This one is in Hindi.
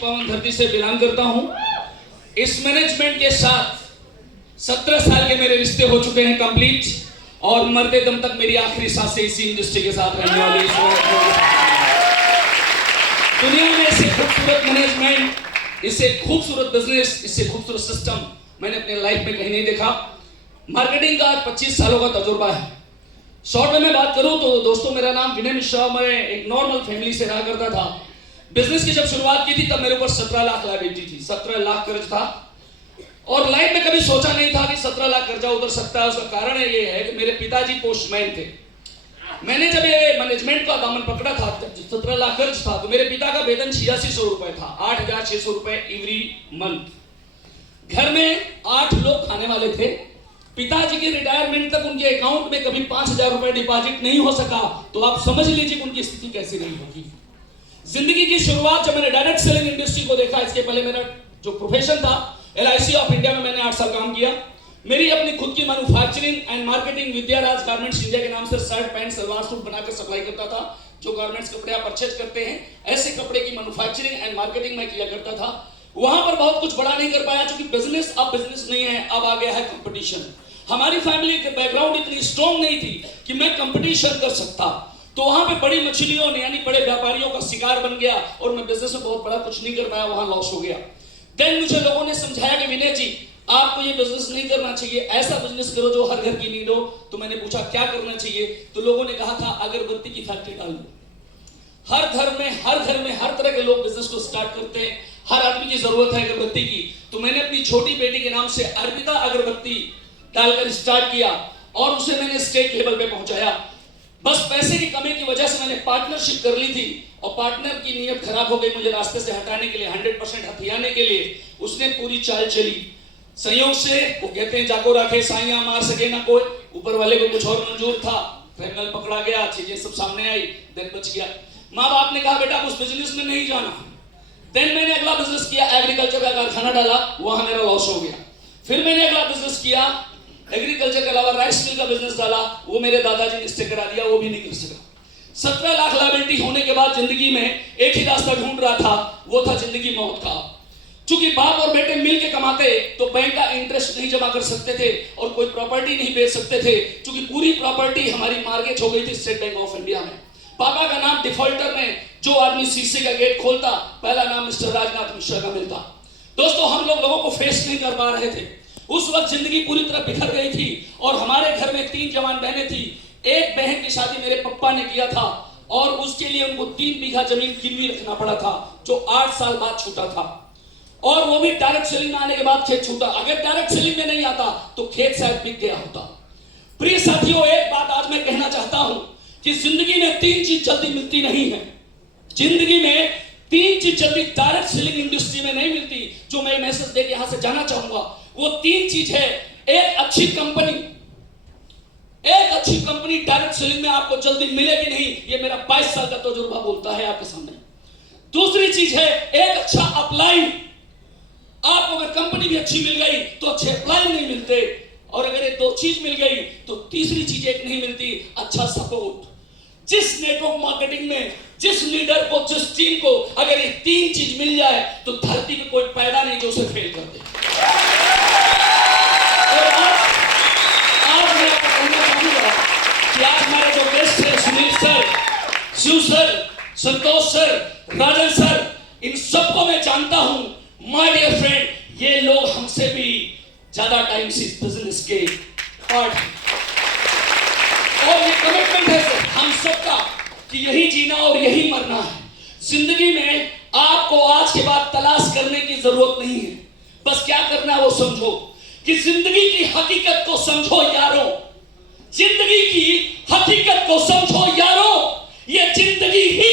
पावन धरती से बिलोंग करता हूं। इस मैनेजमेंट के साथ 17 साल के मेरे रिश्ते हो चुके हैं कंप्लीट, और मरते दम तक मेरी आखिरी सांसें इसी इंडस्ट्री के साथ रहने वाली है। दुनिया में इससे खूबसूरत मैनेजमेंट, इससे खूबसूरत बिजनेस, इससे खूबसूरत सिस्टम मैंने अपने लाइफ में कहीं नहीं देखा। मार्केटिंग का 25 सालों का तजुर्बा है। शॉर्ट में मैं बात करूं तो दोस्तों, मेरा नाम विनय मिश्रा, मैं एक नॉर्मल फैमिली से रहा करता था। बिजनेस की जब शुरुआत की थी तब मेरे ऊपर 17 लाख लायबिलिटी थी, 17 लाख कर्ज था, और लाइफ में कभी सोचा नहीं था कि 17 लाख कर्जा उतर सकता है। उसका कारण ये है कि मेरे पिताजी पोस्टमैन थे। मैंने जब ये मैनेजमेंट का दामन पकड़ा था, 17 लाख कर्ज था, तो मेरे पिता का वेतन 8600 रुपए था, 8600 रुपए एवरी मंथ। घर में 8 लोग खाने वाले थे। पिताजी के रिटायरमेंट तक उनके अकाउंट में कभी 5000 रुपए डिपॉजिट नहीं हो सका, तो आप समझ लीजिए उनकी स्थिति कैसी रही होगी। जिंदगी की शुरुआत जब मैंने डायरेक्ट सेलिंग इंडस्ट्री को देखा, इसके पहले मेरा जो प्रोफेशन था LIC ऑफ इंडिया में मैंने 8 साल काम किया। मेरी अपनी खुद की manufacturing and marketing Vidyaraj garments India के नाम से शर्ट पैंट सलवार सूट बनाकर सप्लाई करता था। जो गारमेंट्स कपड़े आप परचेज करते हैं, ऐसे कपड़े की मैन्युफैक्चरिंग एंड मार्केटिंग मैं किया करता था। वहां पर बहुत कुछ बड़ा नहीं कर पाया, क्योंकि बिजनेस अब बिजनेस नहीं है, अब आ गया है कंपटीशन। हमारी फैमिली के बैकग्राउंड इतनी स्ट्रॉन्ग नहीं थी कि मैं कंपटीशन कर सकता, तो वहां पे बड़ी मछलियों ने यानी बड़े व्यापारियों का शिकार बन गया, और मैं बिजनेस में बहुत बड़ा कुछ नहीं कर पाया, वहां लॉस हो गया। देन मुझे लोगों ने समझाया कि विनय जी, आपको ये बिजनेस नहीं करना चाहिए, ऐसा बिजनेस करो जो हर घर की नीड हो। तो मैंने पूछा क्या करना चाहिए, तो लोगों ने कहा था अगरबत्ती की फैक्ट्री डाल लो। हर घर में हर तरह के लोग बिजनेस को स्टार्ट करते हैं, हर आदमी की जरूरत है अगरबत्ती की। तो मैंने अपनी छोटी बेटी के नाम से अर्पिता अगरबत्ती डालकर स्टार्ट किया, और उसे मैंने स्टेट लेवल पे पहुंचाया। बस पैसे की कमी की वजह से मैंने पार्टनरशिप कर ली थी, और पार्टनर की नीयत खराब हो गई मुझे रास्ते से हटाने के लिए, 100% हथियाने के लिए। उसने पूरी चाल चली। संयोग से वो कहते हैं जाको रखे साइयां मार सके ना कोई, ऊपर वाले को कुछ और मंजूर था। क्रिमिनल पकड़ा गया, चीजें सब सामने आई, देन बच गया। माँ बाप ने कहा बेटा उस बिजनेस में नहीं जाना। देन मैंने अगला बिजनेस किया, एग्रीकल्चर का कारखाना डाला, वहां मेरा लॉस हो गया। फिर मैंने अगला बिजनेस किया, एग्रीकल्चर के अलावा राइस मिल का बिजनेस डाला, वो मेरे दादाजी ने स्टे करा दिया, वो भी नहीं कर सका। 17 लाख लायबिलिटी होने के बाद जिंदगी में एक ही रास्ता ढूंढ रहा था, वो था जिंदगी मौत का। चूंकि बाप और बेटे मिल के कमाते तो बैंक का इंटरेस्ट नहीं जमा कर सकते थे, और कोई प्रॉपर्टी नहीं बेच सकते थे, क्योंकि पूरी प्रॉपर्टी हमारी मार्गेज हो गई थी स्टेट बैंक ऑफ इंडिया में। पापा का नाम डिफॉल्टर में जो आदमी शीशे का गेट खोलता, पहला नाम मिस्टर राजनाथ मिश्रा का मिलता। दोस्तों, हम लोगों को फेस नहीं कर पा रहे थे। उस वक्त जिंदगी पूरी तरह बिखर गई थी, और हमारे घर में 3 जवान बहनें थी। एक बहन की शादी मेरे पप्पा ने किया था, और उसके लिए उनको 3 बीघा जमीन गिरवी रखना पड़ा था, जो 8 साल बाद छूटा था, और वो भी डायरेक्ट सेलिंग में आने के बाद खेत छूटा। अगर डायरेक्ट सेलिंग में नहीं आता तो खेत शायद बिक गया होता। प्रिय साथियों, एक बात आज मैं कहना चाहता हूं कि जिंदगी में 3 चीज जल्दी मिलती नहीं है। जिंदगी में 3 चीज जल्दी डायरेक्ट सेलिंग इंडस्ट्री में नहीं मिलती, जो मैं मैसेज देके यहां से जाना चाहूंगा। वो 3 चीज है, एक अच्छी कंपनी डायरेक्ट सेलिंग में आपको जल्दी मिलेगी नहीं, ये मेरा 22 साल का तजुर्बा बोलता है आपके सामने। दूसरी चीज है एक अच्छा अपलाइन। आपको अगर कंपनी भी अच्छी मिल गई तो अच्छे अपलाइन नहीं मिलते, और अगर ये 2 चीज मिल गई तो तीसरी चीज एक नहीं मिलती, अच्छा सपोर्ट। जिस नेटवर्क मार्केटिंग में जिस लीडर को, जिस टीम को अगर ये 3 चीज मिल जाए तो धरती पे कोई पैदा नहीं जो उसे फेल कर दे। और आज मैं आपको कहना चाहूंगा कि आज हमारे जो गेस्ट हैं, सुनील सर, शिव सर, संतोष सर, राजन सर, इन सबको मैं जानता हूं। माय डियर फ्रेंड, ये लोग हमसे भी ज्यादा टाइम से इस बिजनेस के पार्ट हैं, और ये कमिटमेंट है हम सबका कि यही जीना और यही मरना है। जिंदगी में आपको आज के बाद तलाश करने की जरूरत नहीं है, बस क्या करना है वो समझो, कि जिंदगी की हकीकत को समझो यारों। जिंदगी की हकीकत को समझो यारों, ये जिंदगी ही